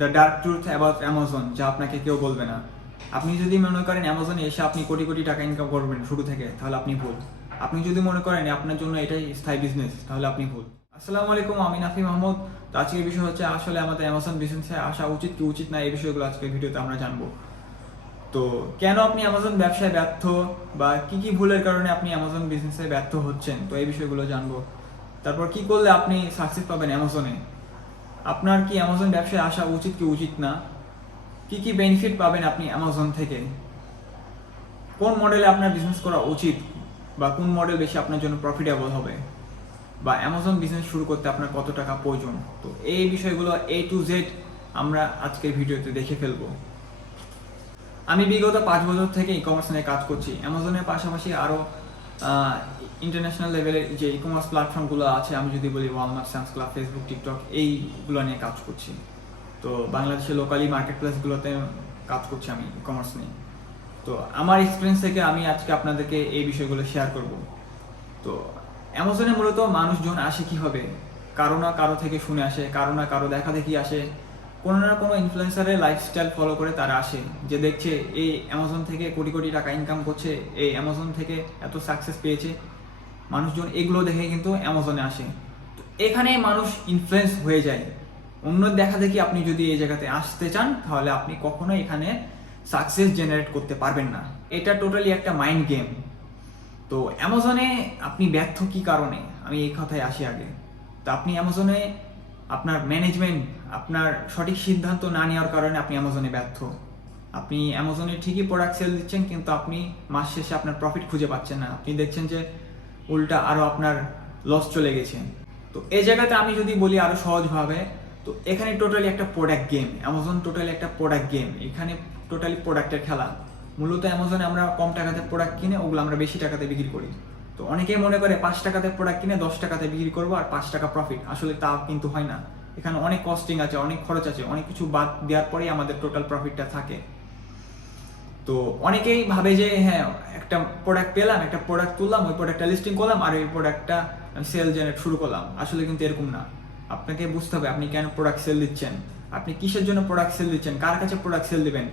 The dark truth about Amazon, যা আপনাকে কেউ বলবে না। আপনি যদি মনে করেন অ্যামাজনে এসে আপনি কোটি কোটি টাকা ইনকাম করবেন শুরু থেকে, তাহলে আপনি ভুল। আপনি যদি মনে করেন আপনার জন্য এটাই স্থায়ী বিজনেস, তাহলে আপনি ভুল। আসসালামু আলাইকুম, আমি নাফি মাহমুদ। তো আজকের বিষয় হচ্ছে আসলে আমাদের অ্যামাজন বিজনেসে আসা উচিত কি উচিত না, এই বিষয়গুলো আজকের ভিডিওতে আমরা জানবো। তো কেন আপনি অ্যামাজন ব্যবসায় ব্যর্থ, বা কি কি ভুলের কারণে আপনি অ্যামাজন বিজনেসে ব্যর্থ হচ্ছেন, তো এই বিষয়গুলো জানবো। তারপর কি করলে আপনি সাকসেস পাবেন অ্যামাজনে, আপনার কি অ্যামাজন ব্যবসায় আসা উচিত কি উচিত না, কি কি বেনিফিট পাবেন আপনি অ্যামাজন থেকে, কোন মডেলে আপনার বিজনেস করা উচিত, বা কোন মডেল বেশি আপনার জন্য প্রফিটেবল হবে, বা অ্যামাজন বিজনেস শুরু করতে আপনার কত টাকা প্রয়োজন। তো এই বিষয়গুলো A to Z আমরা আজকের ভিডিওতে দেখে ফেলবো। আমি বিগত 5 বছর থেকে ই কমার্স নিয়ে কাজ করছি। অ্যামাজনের পাশাপাশি আরও ইন্টারন্যাশনাল লেভেলের যে ই কমার্স প্ল্যাটফর্মগুলো আছে, আমি যদি বলি Walmart, Sam's club, Facebook, TikTok, এইগুলো নিয়ে কাজ করছি। তো বাংলাদেশের লোকালি মার্কেট প্লেসগুলোতে কাজ করছি আমি ই কমার্স নিয়ে। তো আমার এক্সপিরিয়েন্স থেকে আমি আজকে আপনাদেরকে এই বিষয়গুলো শেয়ার করব। তো অ্যামাজনে মূলত মানুষজন আসে কীভাবে, কারো না কারো থেকে শুনে আসে, কারো না কারো দেখা দেখি আসে, কোনো না কোনো ইনফ্লুয়েন্সারের লাইফস্টাইল ফলো করে তারা আসে, যে দেখছে এই অ্যামাজন থেকে কোটি কোটি টাকা ইনকাম করছে, এই অ্যামাজন থেকে এত সাকসেস পেয়েছে। মানুষজন এগুলো দেখে কিন্তু অ্যামাজনে আসে। তো এখানে মানুষ ইনফ্লুয়েন্স হয়ে যায়। অন্য দেখা দেখি আপনি যদি এই জায়গাতে আসতে চান, তাহলে আপনি কখনো এখানে সাকসেস জেনারেট করতে পারবেন না। এটা টোটালি একটা মাইন্ড গেম। তো অ্যামাজনে আপনি ব্যর্থ কি কারণে, আমি এই কথায় আসি আগে। তো আপনি অ্যামাজনে আপনার ম্যানেজমেন্ট, আপনার সঠিক সিদ্ধান্ত না নেওয়ার কারণে আপনি অ্যামাজনে ব্যর্থ। আপনি অ্যামাজনে ঠিকই প্রোডাক্ট সেল দিচ্ছেন, কিন্তু আপনি মাস শেষে আপনার প্রফিট খুঁজে পাচ্ছেন না। আপনি দেখছেন যে উল্টা আরও আপনার লস চলে গেছে। তো এই জায়গাতে আমি যদি বলি আরও সহজভাবে, তো এখানে টোটালি একটা প্রোডাক্ট গেম। অ্যামাজন টোটালি একটা প্রোডাক্ট গেম। এখানে টোটালি প্রোডাক্টের খেলা। মূলত অ্যামাজনে আমরা কম টাকাতে প্রোডাক্ট কিনে ওগুলো আমরা বেশি টাকাতে বিক্রি করি। তো অনেকেই মনে করে 5 টাকাতে প্রোডাক্ট কিনে 10 টাকাতে বিক্রি করবো আর 5 টাকা প্রফিট। আসলে তা কিন্তু হয় না। এখানে অনেক কস্টিং আছে, অনেক খরচ আছে, অনেক কিছু বাদ দেওয়ার পরেই আমাদের টোটাল প্রফিটটা থাকে। তো অনেকেই ভাবে যে হ্যাঁ, একটা প্রোডাক্ট পেলাম, একটা প্রোডাক্ট তুললাম, ওই প্রোডাক্টটা লিস্টিং করলাম আর ওই প্রোডাক্টটা সেল জেনারেট শুরু করলাম। আসলে কিন্তু এরকম না। আপনাকে বুঝতে হবে আপনি কেন প্রোডাক্ট সেল দিচ্ছেন, আপনি কিসের জন্য প্রোডাক্ট সেল দিচ্ছেন, কার কাছে প্রোডাক্ট সেল দিবেন,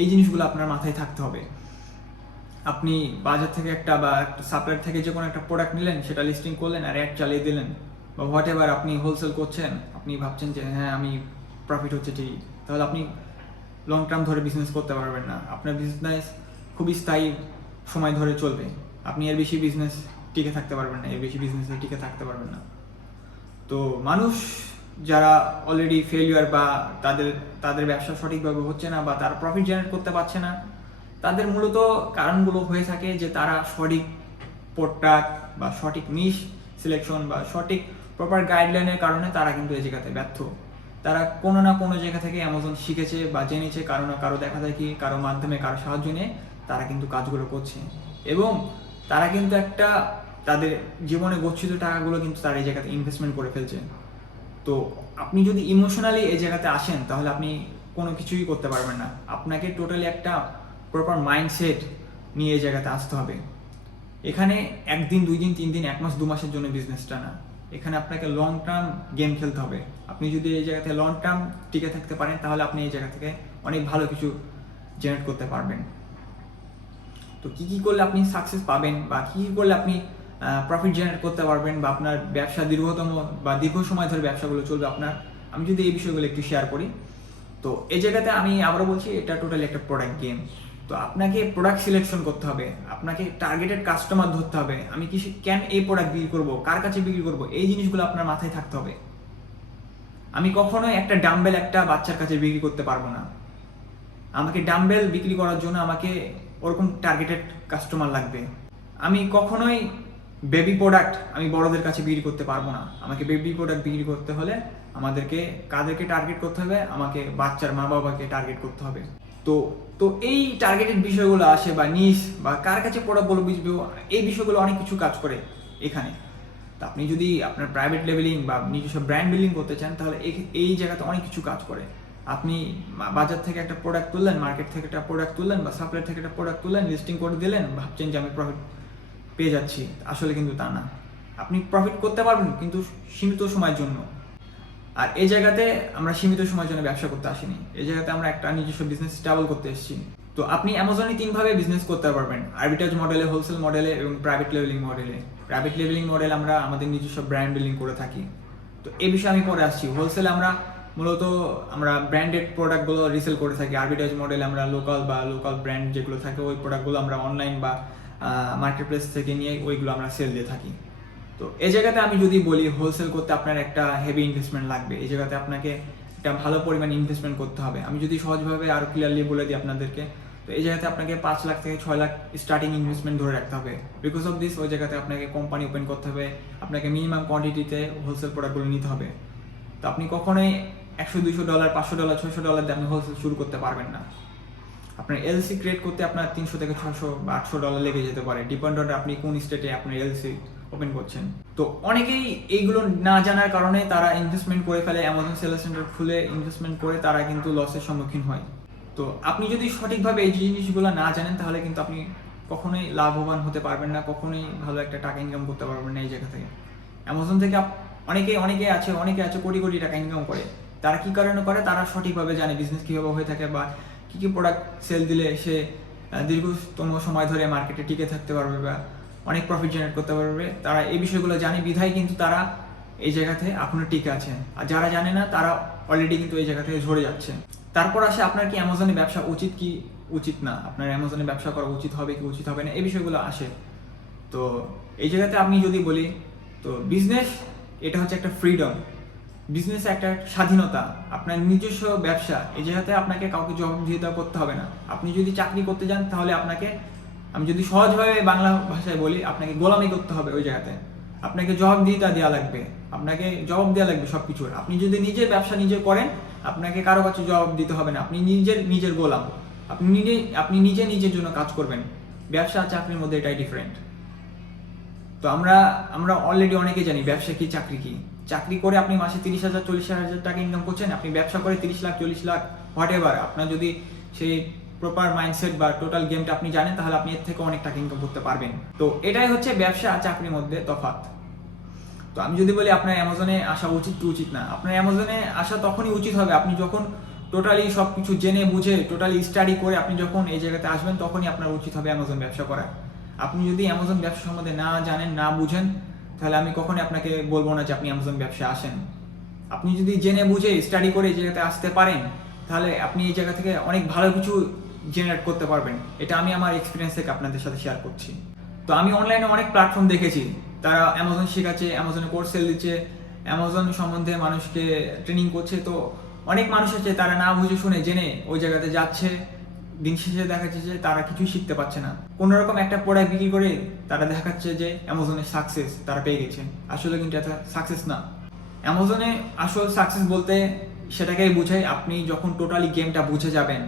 এই জিনিসগুলো আপনার মাথায় থাকতে হবে। আপনি বাজার থেকে একটা বা একটা সাপ্লায়ার থেকে যে কোনো একটা প্রোডাক্ট নিলেন, সেটা লিস্টিং করলেন আর অ্যাড চালিয়ে দিলেন, বা হোয়াট এভার আপনি হোলসেল করছেন, আপনি ভাবছেন যে হ্যাঁ আমি প্রফিট হচ্ছে ঠিকই, তাহলে আপনি লং টার্ম ধরে বিজনেস করতে পারবেন না। আপনার বিজনেস খুবই স্থায়ী সময় ধরে চলবে। আপনি এর বেশি বিজনেস টিকে থাকতে পারবেন না, এর বেশি বিজনেসে টিকে থাকতে পারবেন না। তো মানুষ যারা অলরেডি ফেলিওর, বা তাদের তাদের ব্যবসা সঠিকভাবে হচ্ছে না, বা তারা প্রফিট জেনারেট করতে পারছে না, তাদের মূলত কারণগুলো হয়ে থাকে যে তারা সঠিক প্রোডাক্ট বা সঠিক নিশ সিলেকশন বা সঠিক প্রপার গাইডলাইনের কারণে তারা কিন্তু এই জায়গাতে ব্যর্থ। তারা কোনো না কোনো জায়গা থেকে অ্যামাজন শিখেছে বা জেনেছে, কারো না কারো দেখা দেখি, কারো মাধ্যমে, কারো সাহায্য নিয়ে তারা কিন্তু কাজগুলো করছে, এবং তারা কিন্তু একটা তাদের জীবনে গচ্ছিত টাকাগুলো কিন্তু তারা এই জায়গাতে ইনভেস্টমেন্ট করে ফেলছে। তো আপনি যদি ইমোশনালি এই জায়গাতে আসেন, তাহলে আপনি কোনো কিছুই করতে পারবেন না। আপনাকে টোটালি একটা প্রপার মাইন্ডসেট নিয়ে এই জায়গাতে আসতে হবে। এখানে 1 দিন 2 দিন 3 দিন 1 মাস 2 মাসের জন্য বিজনেসটা না, এখানে আপনাকে লং টার্ম গেম খেলতে হবে। আপনি যদি এই জায়গাতে লং টার্ম টিকে থাকতে পারেন, তাহলে আপনি এই জায়গা থেকে অনেক ভালো কিছু জেনারেট করতে পারবেন। তো কী কী করলে আপনি সাকসেস পাবেন, বা কী কী করলে আপনি প্রফিট জেনারেট করতে পারবেন, বা আপনার ব্যবসা দীর্ঘতম বা দীর্ঘ সময় ধরে ব্যবসাগুলো চলবে আপনার, আমি যদি এই বিষয়গুলো একটু শেয়ার করি। তো এই জায়গাতে আমি আবারও বলছি, এটা টোটালি একটা প্রোডাক্ট গেম। তো আপনাকে প্রোডাক্ট সিলেকশন করতে হবে, আপনাকে টার্গেটেড কাস্টমার ধরতে হবে। আমি কেন এই প্রোডাক্ট বিক্রি করবো, কার কাছে বিক্রি করবো, এই জিনিসগুলো আপনার মাথায় থাকতে হবে। আমি কখনোই একটা ডাম্বেল একটা বাচ্চার কাছে বিক্রি করতে পারবো না। আমাকে ডাম্বেল বিক্রি করার জন্য আমাকে ওরকম টার্গেটেড কাস্টমার লাগবে। আমি কখনোই বেবি প্রোডাক্ট আমি বড়দের কাছে বিক্রি করতে পারবো না। আমাকে বেবি প্রোডাক্ট বিক্রি করতে হলে কাদেরকে টার্গেট করতে হবে, আমাকে বাচ্চার মা বাবাকে টার্গেট করতে হবে। তো তো এই টার্গেটেড বিষয়গুলো আসে, বা নিশ, বা কার কাছে প্রোডাক্টগুলো বুঝবে, এই বিষয়গুলো অনেক কিছু কাজ করে এখানে। তো আপনি যদি আপনার প্রাইভেট লেভেলিং বা নিজস্ব ব্র্যান্ড বিল্ডিং করতে চান, তাহলে এই জায়গাতে অনেক কিছু কাজ করে। আপনি বাজার থেকে একটা প্রোডাক্ট তুললেন, মার্কেট থেকে একটা প্রোডাক্ট তুললেন, বা সাপ্লায়ার থেকে একটা প্রোডাক্ট তুললেন, লিস্টিং করে দিলেন, ভাবছেন যে আমি প্রফিট পেয়ে যাচ্ছি। আসলে কিন্তু তা না। আপনি প্রফিট করতে পারবেন, কিন্তু সীমিত সময়ের জন্য। আর এই জায়গাতে আমরা সীমিত সময়ের জন্য ব্যবসা করতে আসিনি, এই জায়গাতে আমরা একটা নিজস্ব বিজনেস স্টেবল করতে এসেছি। তো আপনি অ্যামাজনে 3ভাবে বিজনেস করতে পারবেন, আরবিটাজ মডেলে, হোলসেল মডেলে এবং প্রাইভেট লেভেলিং মডেলে। প্রাইভেট লেভেলিং মডেল আমরা আমাদের নিজস্ব ব্র্যান্ড বিল্ডিং করে থাকি। তো এই বিষয়ে আমি পরে আসছি। হোলসেলে আমরা মূলত আমরা ব্র্যান্ডেড প্রোডাক্টগুলো রিসেল করে থাকি। আরবিটাজ মডেলে আমরা লোকাল ব্র্যান্ড যেগুলো থাকে ওই প্রোডাক্টগুলো আমরা অনলাইন বা মার্কেট প্লেস থেকে নিয়ে ওইগুলো আমরা সেল দিয়ে থাকি। তো এই জায়গাতে আমি যদি বলি হোলসেল করতে আপনার একটা হেভি ইনভেস্টমেন্ট লাগবে, এই জায়গাতে আপনাকে একটা ভালো পরিমাণ ইনভেস্টমেন্ট করতে হবে। আমি যদি সহজভাবে আরও ক্লিয়ারলি বলে দিই আপনাদেরকে, তো এই জায়গাতে আপনাকে 5 লাখ থেকে 6 লাখ স্টার্টিং ইনভেস্টমেন্ট ধরে রাখতে হবে। বিকজ অফ দিস ওই জায়গাতে আপনাকে কোম্পানি ওপেন করতে হবে, আপনাকে মিনিমাম কোয়ান্টিটিতে হোলসেল প্রোডাক্টগুলো নিতে হবে। তো আপনি কখনোই $100-200, $500, $600 দিয়ে আপনি হোলসেল শুরু করতে পারবেন না। আপনার এলসি ক্রিয়েট করতে আপনার $300 থেকে $600 বা $800 লেগে যেতে পারে, ডিপেন্ড অন আপনি কোন স্টেটে আপনার এলসি ওপেন করছেন। তো অনেকেই এইগুলো না জানার কারণে তারা ইনভেস্টমেন্ট করে ফেলে, অ্যামাজন সেলার সেন্টার খুলে ইনভেস্টমেন্ট করে তারা কিন্তু লসের সম্মুখীন হয়। তো আপনি যদি সঠিকভাবে এই জিনিসগুলো না জানেন তাহলে কিন্তু আপনি কখনোই লাভবান হতে পারবেন না, কখনোই ভালো একটা টাকা ইনকাম করতে পারবেন না এই জায়গা থেকে। অ্যামাজন থেকে অনেকে আছে কোটি কোটি টাকা ইনকাম করে। তারা কি কারণে করে? তারা সঠিকভাবে জানে বিজনেস কীভাবে হয়ে থাকে বা কী কী প্রোডাক্ট সেল দিলে সে দীর্ঘতম সময় ধরে মার্কেটে টিকে থাকতে পারবে বা অনেক প্রফিট জেনারেট করতে পারবে। তারা এই বিষয়গুলো জানে বিধায় কিন্তু তারা এই জায়গাতে এখনো টিকে আছে। আর যারা জানে না তারা অলরেডি কিন্তু এই জায়গা থেকে ঝরে যাচ্ছে। তারপর আসে আপনার কি অ্যামাজনে ব্যবসা উচিত কি উচিত না, আপনার অ্যামাজনে ব্যবসা করা উচিত হবে কি উচিত হবে না, এই বিষয়গুলো আসে। তো এই জায়গাতে আমি যদি বলি, তো বিজনেস এটা হচ্ছে একটা ফ্রিডম, বিজনেস একটা স্বাধীনতা, আপনার নিজস্ব ব্যবসা। এই জায়গাতে আপনাকে কাউকে জবাবদিহিতা করতে হবে না। আপনি যদি চাকরি করতে যান তাহলে আপনাকে, আমি যদি সহজভাবে বাংলা ভাষায় বলি, আপনাকে গোলামি করতে হবে ওই জায়গাতে। আপনাকে জবাবদিহিতা দেওয়া লাগবে, আপনাকে জবাব দেওয়া লাগবে সব কিছুর। আপনি যদি নিজের ব্যবসা নিজে করেন, আপনাকে কারো কাছে জবাব দিতে হবে না। আপনি নিজের গোলাম, আপনি নিজের জন্য কাজ করবেন। ব্যবসা আর চাকরির মধ্যে এটাই ডিফারেন্ট। তো আমরা অলরেডি অনেকে জানি ব্যবসা কি চাকরি কি। চাকরি করে আপনি মাসে 30,000 40,000 টাকা ইনকাম করছেন, আপনি ব্যবসা করে 30 লাখ 40 লাখ হোয়াট এভার, আপনার যদি সেই প্রপার মাইন্ডসেট বা টোটাল গেমটা আপনি জানেন তাহলে আপনি এর থেকে অনেক টাকা ইনকাম করতে পারবেন। তো এটাই হচ্ছে ব্যবসা আর চাকরির মধ্যে তফাৎ। তো আমি যদি বলি আপনার অ্যামাজনে আসা উচিত কি উচিত না, আপনার অ্যামাজনে আসা তখনই উচিত হবে আপনি যখন টোটালি সব কিছু জেনে বুঝে টোটালি স্টাডি করে আপনি যখন এই জায়গাতে আসবেন, তখনই আপনার উচিত হবে অ্যামাজন ব্যবসা করা। আপনি যদি অ্যামাজন ব্যবসা সম্বন্ধে না জানেন না বুঝেন তাহলে আমি কখনোই আপনাকে বলবো না যে আপনি অ্যামাজন ব্যবসা আসেন। আপনি যদি জেনে বুঝে স্টাডি করে এই জায়গাতে আসতে পারেন তাহলে আপনি এই জায়গা থেকে অনেক ভালো কিছু জেনারেট করতে পারবেন। এটা আমি আমার এক্সপিরিয়েন্স থেকে আপনাদের সাথে শেয়ার করছি। তো আমি অনলাইনে অনেক প্ল্যাটফর্ম দেখেছি, তারা অ্যামাজন শেখাচ্ছে, অ্যামাজনে কোর্স সেল দিচ্ছে, অ্যামাজন সম্বন্ধে মানুষকে ট্রেনিং করছে। তো অনেক মানুষ আছে তারা না বুঝে শুনে জেনে ওই জায়গাতে যাচ্ছে, দিন শেষে দেখাচ্ছে যে তারা কিছুই শিখতে পারছে না। কোনো রকম একটা প্রোডাক্ট বিক্রি করে তারা দেখাচ্ছে যে অ্যামাজনের সাকসেস তারা পেয়ে গেছে, আসলে কিন্তু এটা সাকসেস না। অ্যামাজনে আসল সাকসেস বলতে সেটাকেই বোঝায় আপনি যখন টোটালি গেমটা বুঝে যাবেন,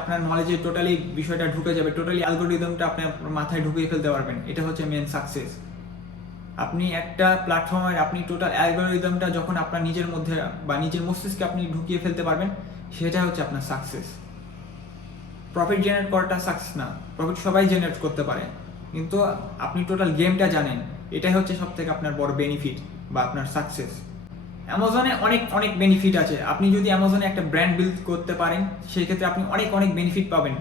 আপনার নলেজে টোটালি বিষয়টা ঢুকে যাবে, টোটালি অ্যালগোরিদমটা আপনার মাথায় ঢুকিয়ে ফেলতে পারবেন। এটা হচ্ছে মেন সাকসেস। আপনি একটা প্ল্যাটফর্মের আপনি টোটাল অ্যালগোরিদমটা যখন আপনার নিজের মধ্যে বা নিজের মস্তিষ্কে আপনি ঢুকিয়ে ফেলতে পারবেন, সেটা হচ্ছে আপনার সাকসেস। প্রফিট জেনারেট করাটা সাকসেস না, প্রফিট সবাই জেনারেট করতে পারে, কিন্তু আপনি টোটাল গেমটা জানেন, এটাই হচ্ছে সব থেকে আপনার বড় বেনিফিট বা আপনার সাকসেস। অ্যামাজনে অনেক বেনিফিট আছে। আপনি যদি অ্যামাজনে একটা ব্র্যান্ড বিল্ড করতে পারেন সেই ক্ষেত্রে আপনি অনেক বেনিফিট পাবেন,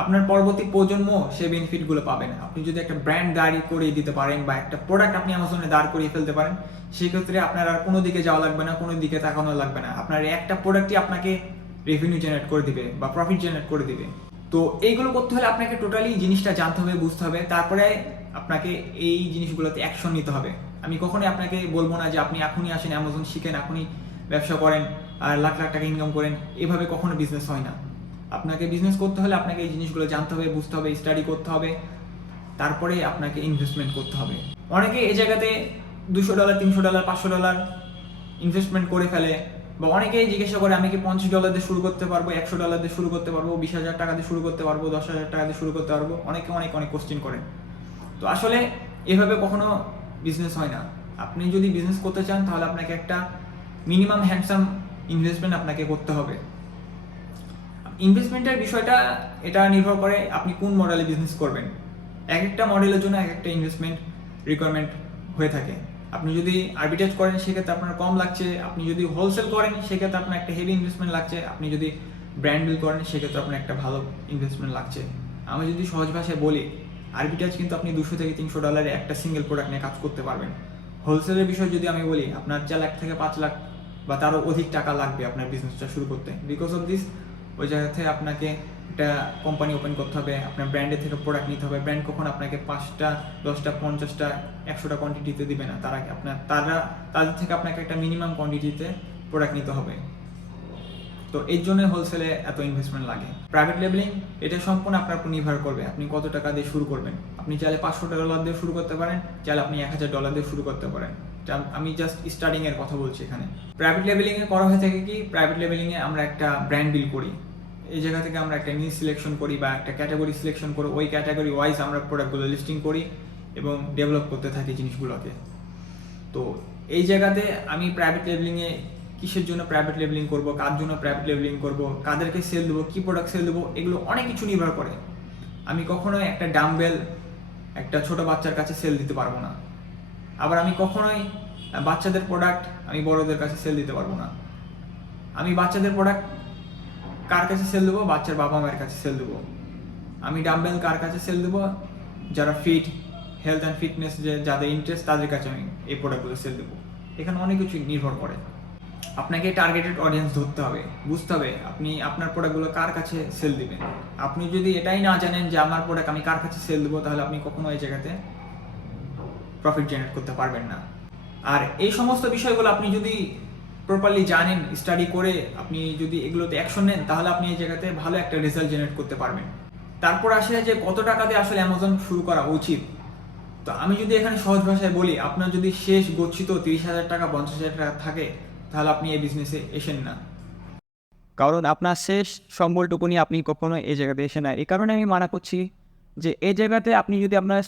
আপনার পরবর্তী প্রজন্ম সেই বেনিফিটগুলো পাবেন। আপনি যদি একটা ব্র্যান্ড দাঁড় করিয়ে দিতে পারেন বা একটা প্রোডাক্ট আপনি অ্যামাজনে দাঁড় করিয়ে ফেলতে পারেন, সেই ক্ষেত্রে আপনার আর কোনো দিকে যাওয়া লাগবে না, কোনো দিকে তাকানো লাগবে না। আপনার একটা প্রোডাক্টই আপনাকে রেভিনিউ জেনারেট করে দিবে বা প্রফিট জেনারেট করে দিবে। তো এইগুলো করতে হলে আপনাকে টোটালি জিনিসটা জানতে হবে, বুঝতে হবে, তারপরে আপনাকে এই জিনিসগুলোতে অ্যাকশন নিতে হবে। আমি কখনোই আপনাকে বলবো না যে আপনি এখনই আসেন অ্যামাজন শিখেন, এখনই ব্যবসা করেন আর লাখ লাখ টাকা ইনকাম করেন, এভাবে কখনো বিজনেস হয় না। আপনাকে বিজনেস করতে হলে আপনাকে এই জিনিসগুলো জানতে হবে, বুঝতে হবে, স্টাডি করতে হবে, তারপরে আপনাকে ইনভেস্টমেন্ট করতে হবে। অনেকে এই জায়গাতে $200 $300 $500 ইনভেস্টমেন্ট করে ফেলে, বা অনেকেই জিজ্ঞাসা করে আমি কি $50 দিয়ে শুরু করতে পারবো, $100 দিয়ে শুরু করতে পারবো, 20,000 টাকা দিয়ে শুরু করতে পারবো, 10,000 টাকা দিয়ে শুরু করতে পারবো, অনেকে অনেক কোশ্চেন করেন। তো আসলে এভাবে কখনো বিজনেস হয় না। আপনি যদি বিজনেস করতে চান তাহলে আপনাকে একটা মিনিমাম হ্যান্ডসাম ইনভেস্টমেন্ট আপনাকে করতে হবে। ইনভেস্টমেন্টের বিষয়টা এটা নির্ভর করে আপনি কোন মডেলে বিজনেস করবেন। এক একটা মডেলের জন্য এক একটা ইনভেস্টমেন্ট রিকোয়ারমেন্ট হয়ে থাকে। আপনি যদি আরবিট্রেজ করেন সেক্ষেত্রে আপনার কম লাগছে, আপনি যদি হোলসেল করেন সেক্ষেত্রে আপনার একটা হেভি ইনভেস্টমেন্ট লাগছে, আপনি যদি ব্র্যান্ড বিল করেন সেক্ষেত্রে আপনার একটা ভালো ইনভেস্টমেন্ট লাগছে। আমি যদি সহজ ভাষায় বলি, আরবিট্রেজ কিন্তু আপনি $200 থেকে $300 একটা সিঙ্গেল প্রোডাক্ট নিয়ে কাজ করতে পারবেন। হোলসেলের বিষয় যদি আমি বলি, আপনার 4 লাখ থেকে 5 লাখ বা তারও অধিক টাকা লাগবে আপনার বিজনেসটা শুরু করতে। বিকজ অফ দিস, ওই জায়গা থেকে আপনাকে একটা কোম্পানি ওপেন করতে হবে, আপনার ব্র্যান্ডের থেকে প্রোডাক্ট নিতে হবে। ব্র্যান্ড কখন আপনাকে 5টা 10টা 50টা 100টা কোয়ান্টিটিতে দিবে না, তাদের থেকে আপনাকে একটা মিনিমাম কোয়ান্টিটিতে প্রোডাক্ট নিতে হবে। তো এর জন্য হোলসেলে এত ইনভেস্টমেন্ট লাগে। প্রাইভেট লেবেলিং এটা সম্পূর্ণ আপনার উপর নির্ভর করবে আপনি কত টাকা দিয়ে শুরু করবেন। আপনি চাইলে $500 দিয়ে শুরু করতে পারেন, চাইলে আপনি $1000 দিয়ে শুরু করতে পারেন। আমি জাস্ট স্টার্টিং এর কথা বলছি এখানে। প্রাইভেট লেবেলিং এ করা হয়ে থাকে কি, প্রাইভেট লেবেলিং এ আমরা একটা ব্র্যান্ড বিল করি। এই জায়গা থেকে আমরা একটা নিশ সিলেকশন করি বা একটা ক্যাটাগরি সিলেকশন করে ওই ক্যাটাগরি ওয়াইজ আমরা প্রোডাক্টগুলো লিস্টিং করি এবং ডেভেলপ করতে থাকি জিনিসগুলোকে। তো এই জায়গাতে আমি প্রাইভেট লেবেলিংয়ে কিসের জন্য প্রাইভেট লেবেলিং করব, কার জন্য প্রাইভেট লেবেলিং করব, কাদেরকে সেল দেবো, কী প্রোডাক্ট সেল দেবো, এগুলো অনেক কিছু নির্ভর করে। আমি কখনোই একটা ডাম্বেল একটা ছোট বাচ্চার কাছে সেল দিতে পারবো না। আবার আমি কখনোই বাচ্চাদের প্রোডাক্ট আমি বড়দের কাছে সেল দিতে পারবো না। আমি বাচ্চাদের প্রোডাক্ট কার কাছে সেল দেবো, বাচ্চার বাবা মায়ের কাছে সেল দেবো। আমি ডাম্বেল কার কাছে সেল দেবো, যারা ফিট, হেলথ অ্যান্ড ফিটনেস যাদের ইন্টারেস্ট তাদের কাছে আমি এই প্রোডাক্টগুলো সেল দেবো। এখানে অনেক কিছু নির্ভর করে। আপনাকে টার্গেটেড অডিয়েন্স ধরতে হবে, বুঝতে হবে আপনি আপনার প্রোডাক্টগুলো কার কাছে সেল দিবেন। আপনি যদি এটাই না জানেন যে আমার প্রোডাক্ট আমি কার কাছে সেল দেবো, তাহলে আপনি কখনো এই জায়গাতে প্রফিট জেনারেট করতে পারবেন না। আর এই সমস্ত বিষয়গুলো আপনি যদি প্রপারলি জানেন, স্টাডি করে আপনি যদি এগুলোতে অ্যাকশন নেন, তাহলে আপনি এই জায়গাতে ভালো একটা রেজাল্ট জেনারেট করতে পারবেন। তারপর আসে যে কত টাকা দিয়ে আসলে অ্যামাজন শুরু করা উচিত। তো আমি যদি এখানে সহজ ভাষায় বলি, আপনার যদি শেষ গচ্ছিত 30,000 টাকা 50,000 টাকা থাকে, তাহলে আপনি এই বিজনেসে এসেন না, কারণ আপনার শেষ সম্বলটুকু নিয়ে আপনি কখনো এই জায়গাতে এসে না। এই কারণে আমি মানা করছি যে এই জায়গাতে আপনি যদি আপনার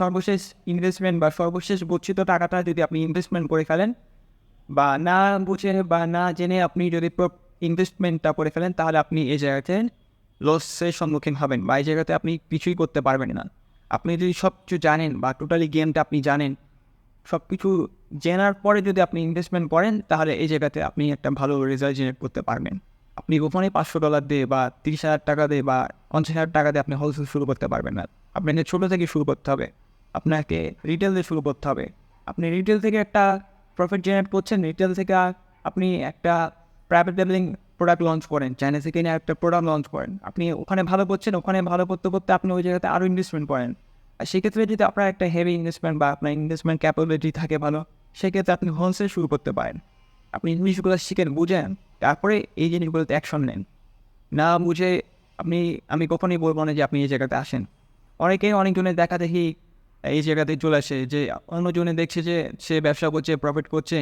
সর্বশেষ ইনভেস্টমেন্ট বা সর্বশেষ গচ্ছিত টাকাটা যদি আপনি ইনভেস্টমেন্ট করে ফেলেন বা না বুঝে বা না জেনে আপনি যদি ইনভেস্টমেন্টটা করে ফেলেন, তাহলে আপনি এই জায়গাতে লসের সম্মুখীন হবেন বা এই জায়গাতে আপনি কিছুই করতে পারবেন না। আপনি যদি সব কিছু জানেন বা টোটালি গেমটা আপনি জানেন, সব কিছু জানার পরে যদি আপনি ইনভেস্টমেন্ট করেন, তাহলে এই জায়গাতে আপনি একটা ভালো রেজাল্ট জেনারেট করতে পারবেন। আপনি ওখানে $500 দিয়ে বা 30,000 টাকা দিয়ে বা 50,000 টাকা দিয়ে আপনি হোলসেল শুরু করতে পারবেন না। আপনাকে ছোটো থেকে শুরু করতে হবে, আপনাকে রিটেল দিয়ে শুরু করতে হবে। আপনি রিটেল থেকে একটা প্রফিট জেনারেট করছেন, রিটেল থেকে আপনি একটা প্রাইভেট লেবেলিং প্রোডাক্ট লঞ্চ করেন, চাইনা থেকে নিয়ে একটা প্রোডাক্ট লঞ্চ করেন, আপনি ওখানে ভালো করছেন, ওখানে ভালো করতে করতে আপনি ওই জায়গাতে আরও ইনভেস্টমেন্ট করেন। আর সেক্ষেত্রে যদি আপনার একটা হেভি ইনভেস্টমেন্ট বা আপনার ইনভেস্টমেন্ট ক্যাপাবিলিটি থাকে ভালো, সেক্ষেত্রে আপনি হোলসেল শুরু করতে পারেন। আপনি জিনিসগুলো শিখেন, বুঝেন, তারপরে এই জিনিসগুলোতে অ্যাকশন নেন। না বুঝে আমি কখনোই বলবো না যে আপনি এই জায়গাতে আসেন। অনেকজনের দেখা দেখি এই জায়গাতে চলে আসে যে অন্যজনে দেখছে যে সে ব্যবসা করছে, প্রফিট করছে,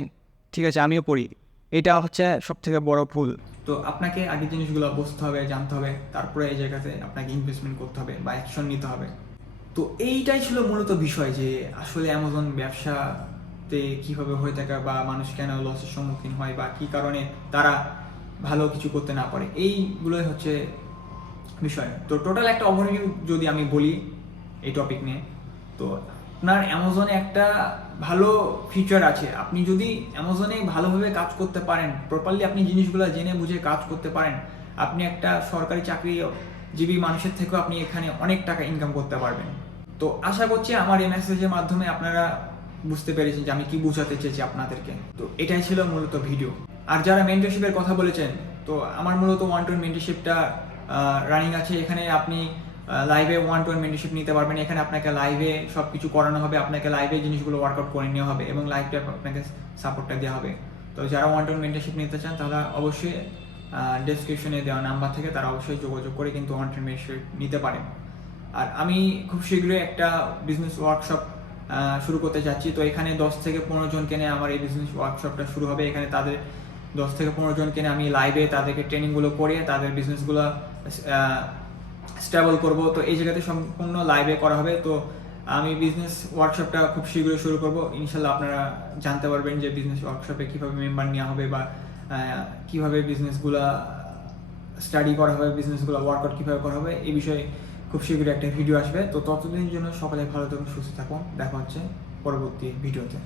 ঠিক আছে আমিও পড়ি। এটা হচ্ছে সবথেকে বড় ভুল। তো আপনাকে আগে জিনিসগুলো বুঝতে হবে, জানতে হবে, তারপরে এই জায়গাতে আপনাকে ইনভেস্টমেন্ট করতে হবে বা অ্যাকশন নিতে হবে। তো এইটাই ছিল মূলত বিষয় যে আসলে অ্যামাজন ব্যবসাতে কীভাবে হয়ে থাকে বা মানুষ কেন লসের সম্মুখীন হয় বা কী কারণে তারা ভালো কিছু করতে না পারে, এইগুলোই হচ্ছে বিষয়। তো টোটাল একটা ওভারভিউ যদি আমি বলি এই টপিক নিয়ে, তো আপনার অ্যামাজনে একটা ভালো ফিচার আছে। আপনি যদি অ্যামাজনে ভালোভাবে কাজ করতে পারেন, প্রপারলি আপনি জিনিসগুলো জেনে বুঝে কাজ করতে পারেন, আপনি একটা সরকারি চাকরিজীবী মানুষের থেকেও আপনি এখানে অনেক টাকা ইনকাম করতে পারবেন। তো আশা করছি আমার এই মেসেজের মাধ্যমে আপনারা বুঝতে পেরেছেন যে আমি কি বোঝাতে চেয়েছি আপনাদেরকে। তো এটাই ছিল মূলত ভিডিও। আর যারা মেন্টরশিপের কথা বলেছেন, তো আমার মূলত 1-to-1 মেন্টরশিপটা রানিং আছে। এখানে আপনি লাইভে 1-to-1 মেন্টরশিপ নিতে পারবেন। এখানে আপনাকে লাইভে সব কিছু করানো হবে, আপনাকে লাইভে জিনিসগুলো ওয়ার্কআউট করে নেওয়া হবে এবং লাইভে আপনাকে সাপোর্টটা দেওয়া হবে। তো যারা 1-to-1 মেন্টরশিপ নিতে চান, তাহলে অবশ্যই ডেসক্রিপশনে দেওয়া নাম্বার থেকে তারা অবশ্যই যোগাযোগ করে কিন্তু 1-to-1 মেন্টরশিপ নিতে পারেন। আর আমি খুব শীঘ্রই একটা বিজনেস ওয়ার্কশপ শুরু করতে যাচ্ছি। তো এখানে 10 থেকে 15 জনকে নিয়ে আমার এই বিজনেস ওয়ার্কশপটা শুরু হবে। এখানে তাদের 10 থেকে 15 জনকে নিয়ে আমি লাইভে তাদেরকে ট্রেনিংগুলো করে তাদের বিজনেসগুলো স্টেবল করব। তো এই জায়গাতে সম্পূর্ণ লাইভে করা হবে। তো আমি বিজনেস ওয়ার্কশপটা খুব শীঘ্রই শুরু করব। ইনশাল্লাহ আপনারা জানতে পারবেন যে বিজনেস ওয়ার্কশপে কীভাবে মেম্বার নেওয়া হবে বা কীভাবে বিজনেসগুলো স্টাডি করা হবে, বিজনেসগুলো ওয়ার্কআউট কীভাবে করা হবে, এই বিষয়ে খুব শীঘ্রই একটা ভিডিও আসবে। তো ততদিনের জন্য সকলে ভালো থাকুন, সুস্থ থাকুন। দেখা হচ্ছে পরবর্তী ভিডিওতে।